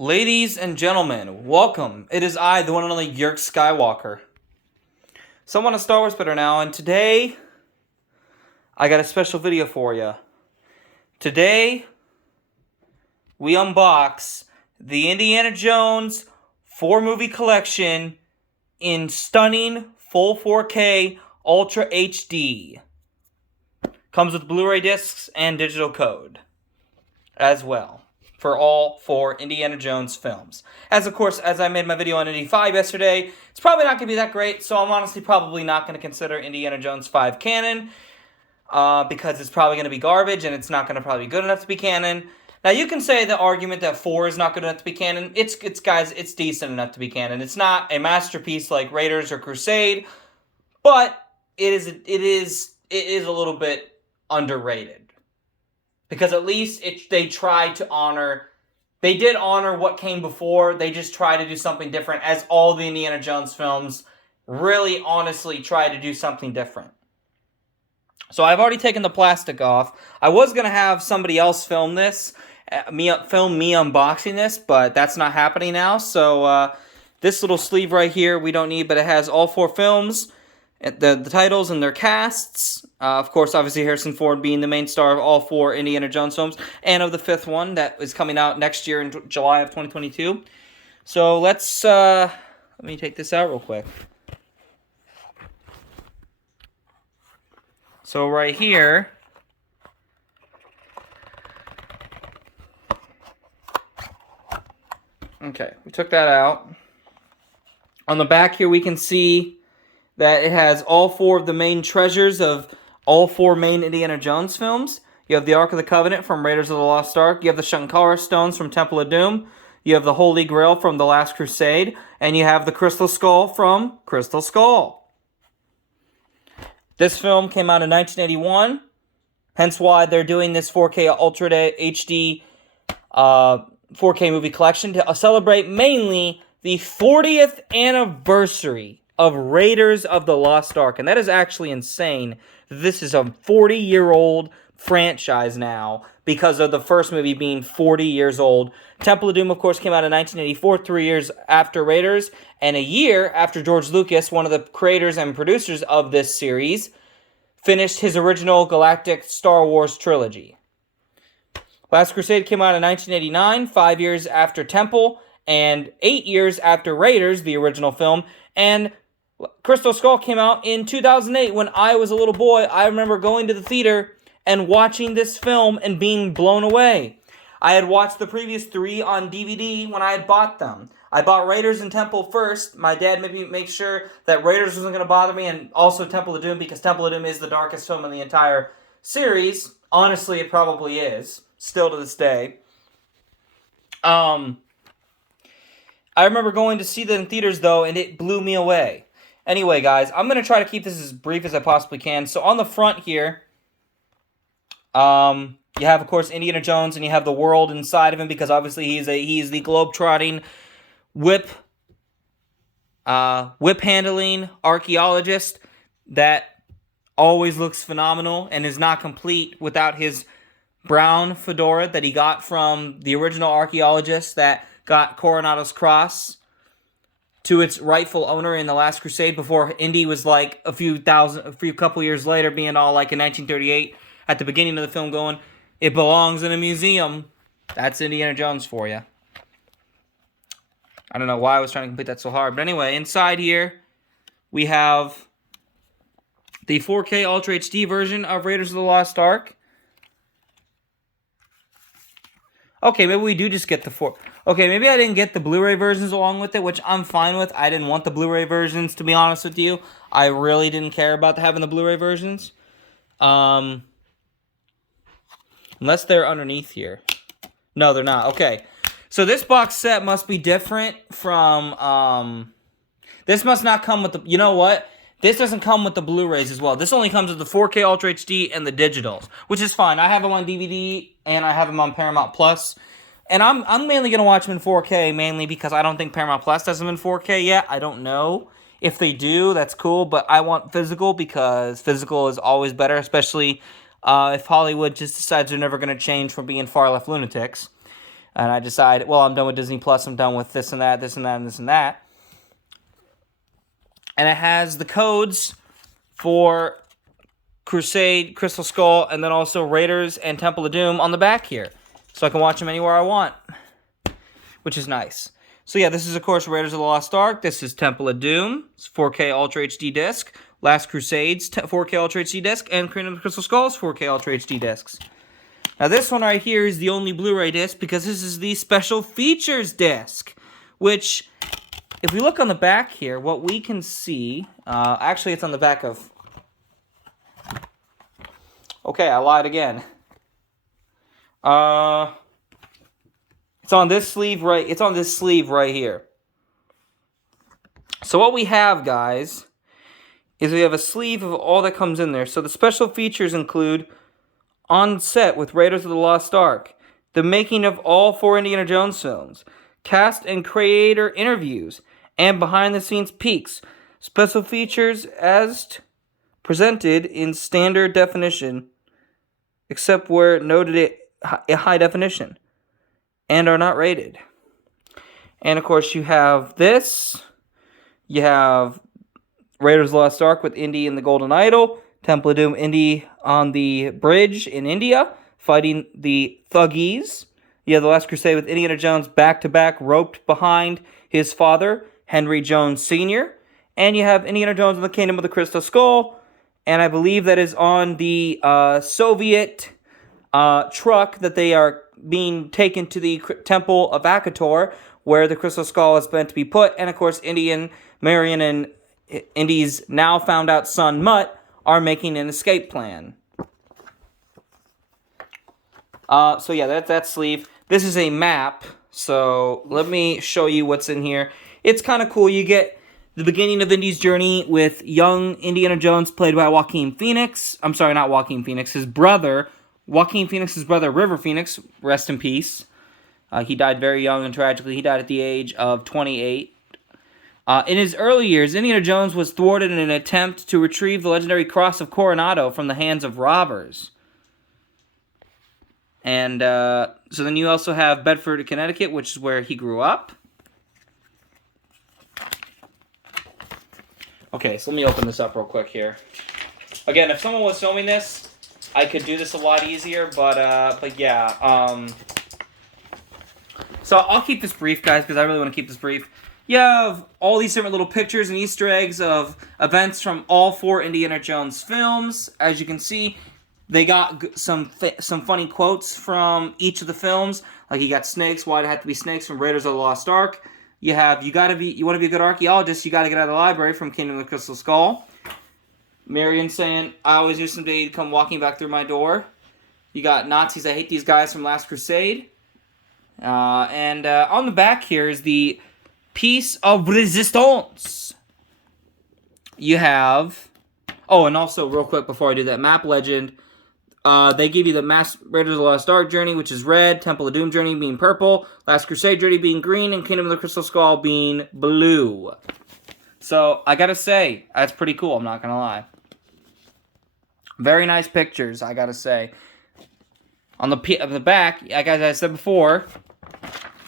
Ladies and gentlemen, welcome. It is I, the one and only Yerk Skywalker. Someone a Star Wars better now, and today I got a special video for you. Today we unbox the Indiana Jones 4-movie collection in stunning full 4K Ultra HD. Comes with Blu-ray discs and digital code as well for all 4 Indiana Jones films. As I made my video on Indy 5 yesterday, it's probably not going to be that great, so I'm honestly probably not going to consider Indiana Jones 5 canon, because it's probably going to be garbage, and it's not going to probably be good enough to be canon. Now, you can say the argument that 4 is not good enough to be canon. It's decent enough to be canon. It's not a masterpiece like Raiders or Crusade, but it is a little bit underrated. Because at least they did honor what came before. They just tried to do something different, as all the Indiana Jones films really honestly try to do something different. So I've already taken the plastic off. I was going to have somebody else film me unboxing this, but that's not happening now. So this little sleeve right here we don't need, but it has all 4 films, the titles and their casts. Of course, obviously Harrison Ford being the main star of all 4 Indiana Jones films, and of the 5th one that is coming out next year in July of 2022. So let me take this out real quick. So right here, okay, we took that out. On the back here, we can see that it has all 4 of the main treasures of all 4 main Indiana Jones films. You have the Ark of the Covenant from Raiders of the Lost Ark. You have the Shankara Stones from Temple of Doom. You have the Holy Grail from The Last Crusade. And you have the Crystal Skull from Crystal Skull. This film came out in 1981. Hence why they're doing this 4K Ultra HD 4K movie collection to celebrate mainly the 40th anniversary of Raiders of the Lost Ark. And that is actually insane. This is a 40-year-old franchise now because of the first movie being 40 years old. Temple of Doom, of course, came out in 1984, 3 years after Raiders, and a year after George Lucas, one of the creators and producers of this series, finished his original galactic Star Wars trilogy. Last Crusade came out in 1989, 5 years after Temple, and 8 years after Raiders, the original film, and Crystal Skull came out in 2008 when I was a little boy. I remember going to the theater and watching this film and being blown away. I had watched the previous 3 on DVD when I had bought them. I bought Raiders and Temple first. My dad made me make sure that Raiders wasn't going to bother me, and also Temple of Doom, because Temple of Doom is the darkest film in the entire series. Honestly, it probably is, still to this day. I remember going to see them in theaters, though, and it blew me away. Anyway, guys, I'm going to try to keep this as brief as I possibly can. So on the front here, you have, of course, Indiana Jones, and you have the world inside of him, because obviously he is the globe-trotting, whip-handling archaeologist that always looks phenomenal and is not complete without his brown fedora that he got from the original archaeologist that got Coronado's Cross to its rightful owner in The Last Crusade, before Indy was like a few couple years later, being all like in 1938 at the beginning of the film going, it belongs in a museum. That's Indiana Jones for you. I don't know why I was trying to complete that so hard. But anyway, inside here, we have the 4K Ultra HD version of Raiders of the Lost Ark. Okay, maybe we do just get the 4. Okay, maybe I didn't get the Blu-ray versions along with it, which I'm fine with. I didn't want the Blu-ray versions, to be honest with you. I really didn't care about having the Blu-ray versions. Unless they're underneath here. No, they're not. Okay. So this box set must be different from, this must not come with the, you know what? This doesn't come with the Blu-rays as well. This only comes with the 4K Ultra HD and the digitals, which is fine. I have them on DVD, and I have them on Paramount Plus. And I'm mainly going to watch them in 4K, mainly because I don't think Paramount Plus does them in 4K yet. I don't know. If they do, that's cool, but I want physical, because physical is always better, especially if Hollywood just decides they're never going to change from being far-left lunatics. and I decide, well, I'm done with Disney Plus, I'm done with this and that, this and that, and this and that. And it has the codes for Crusade, Crystal Skull, and then also Raiders and Temple of Doom on the back here. So I can watch them anywhere I want, which is nice. So yeah, this is, of course, Raiders of the Lost Ark. This is Temple of Doom. It's 4K Ultra HD disc. Last Crusades, 4K Ultra HD disc. And Kingdom of the Crystal Skulls, 4K Ultra HD discs. Now this one right here is the only Blu-ray disc because this is the Special Features disc. Which, if we look on the back here, what we can see... actually, it's on the back of... Okay, I lied again. It's on this sleeve right. It's on this sleeve right here. So what we have, guys, is we have a sleeve of all that comes in there. So the special features include on set with Raiders of the Lost Ark, the making of all 4 Indiana Jones films, cast and creator interviews, and behind-the-scenes peeks. Special features as presented in standard definition, except where noted at high definition, and are not rated. And of course you have this. You have Raiders of the Lost Ark with Indy and the Golden Idol. Temple of Doom, Indy on the bridge in India, fighting the Thuggees. You have The Last Crusade with Indiana Jones back-to-back, roped behind his father, Henry Jones Sr. And you have Indiana Jones and the Kingdom of the Crystal Skull. And I believe that is on the Soviet truck that they are being taken to the Temple of Akator, where the Crystal Skull is meant to be put. And of course, Indy and Marion and Indy's now found out son Mutt are making an escape plan. So yeah, that's that sleeve. This is a map. So let me show you what's in here. It's kind of cool. You get the beginning of Indy's journey with young Indiana Jones, played by Joaquin Phoenix. I'm sorry, not Joaquin Phoenix. His brother, Joaquin Phoenix's brother, River Phoenix. Rest in peace. He died very young and tragically. He died at the age of 28. In his early years, Indiana Jones was thwarted in an attempt to retrieve the legendary Cross of Coronado from the hands of robbers. And so then you also have Bedford, Connecticut, which is where he grew up. Okay, so let me open this up real quick here. Again, if someone was filming this, I could do this a lot easier, but yeah. So I'll keep this brief, guys, because I really want to keep this brief. You have all these different little pictures and Easter eggs of events from all 4 Indiana Jones films. As you can see, they got some funny quotes from each of the films. Like, you got snakes, why'd it have to be snakes, from Raiders of the Lost Ark. You have, you want to be a good archaeologist, you got to get out of the library, from Kingdom of the Crystal Skull. Marion saying, I always knew someday you'd come walking back through my door. You got Nazis, I hate these guys, from Last Crusade. And on the back here is the piece of resistance. You have... Oh, and also, real quick, before I do that, Map Legend, they give you the Raiders of the Lost Ark journey, which is red, Temple of Doom journey being purple, Last Crusade journey being green, and Kingdom of the Crystal Skull being blue. So, I gotta say, that's pretty cool, I'm not gonna lie. Very nice pictures, I gotta say. On the back, like as I said before,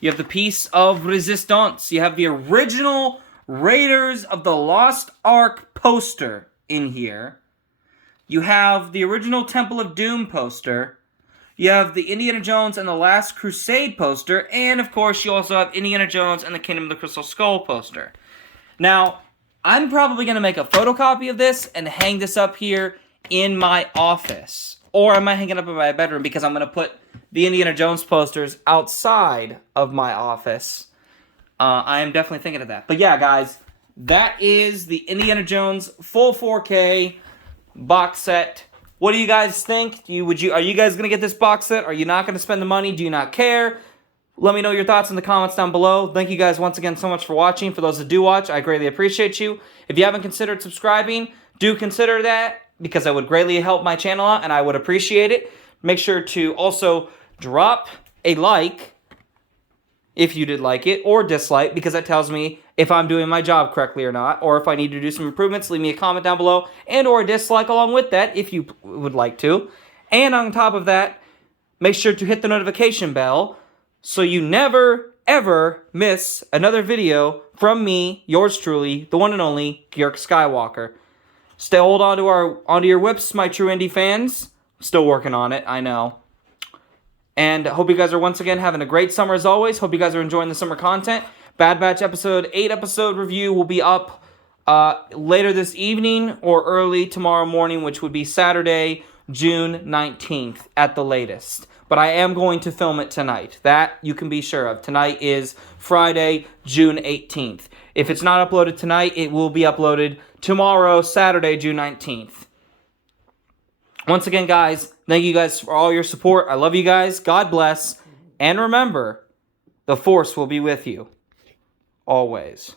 you have the piece of resistance. You have the original Raiders of the Lost Ark poster in here. You have the original Temple of Doom poster. You have the Indiana Jones and the Last Crusade poster. And, of course, you also have Indiana Jones and the Kingdom of the Crystal Skull poster. Now, I'm probably going to make a photocopy of this and hang this up here in my office. Or I might hang it up in my bedroom because I'm going to put the Indiana Jones posters outside of my office. I am definitely thinking of that. But yeah, guys, that is the Indiana Jones full 4K box set. What do you guys think? Are you guys going to get this box set? Are you not going to spend the money? Do you not care? Let me know your thoughts in the comments down below. Thank you guys once again so much for watching. For those that do watch, I greatly appreciate you. If you haven't considered subscribing, do consider that, because that would greatly help my channel out and I would appreciate it. Make sure to also drop a like if you did like it, or dislike, because that tells me if I'm doing my job correctly or not, or if I need to do some improvements. Leave me a comment down below, and or a dislike along with that if you would like to. And on top of that, make sure to hit the notification bell so you never, ever miss another video from me, yours truly, the one and only, Georg Skywalker. Stay hold on to onto your whips, my true Indy fans. Still working on it, I know. And hope you guys are once again having a great summer as always. Hope you guys are enjoying the summer content. Bad Batch episode 8 episode review will be up later this evening or early tomorrow morning, which would be Saturday, June 19th at the latest. But I am going to film it tonight. That you can be sure of. Tonight is Friday, June 18th. If it's not uploaded tonight, it will be uploaded tomorrow, Saturday, June 19th. Once again, guys, thank you guys for all your support. I love you guys. God bless. And remember, the Force will be with you. Always.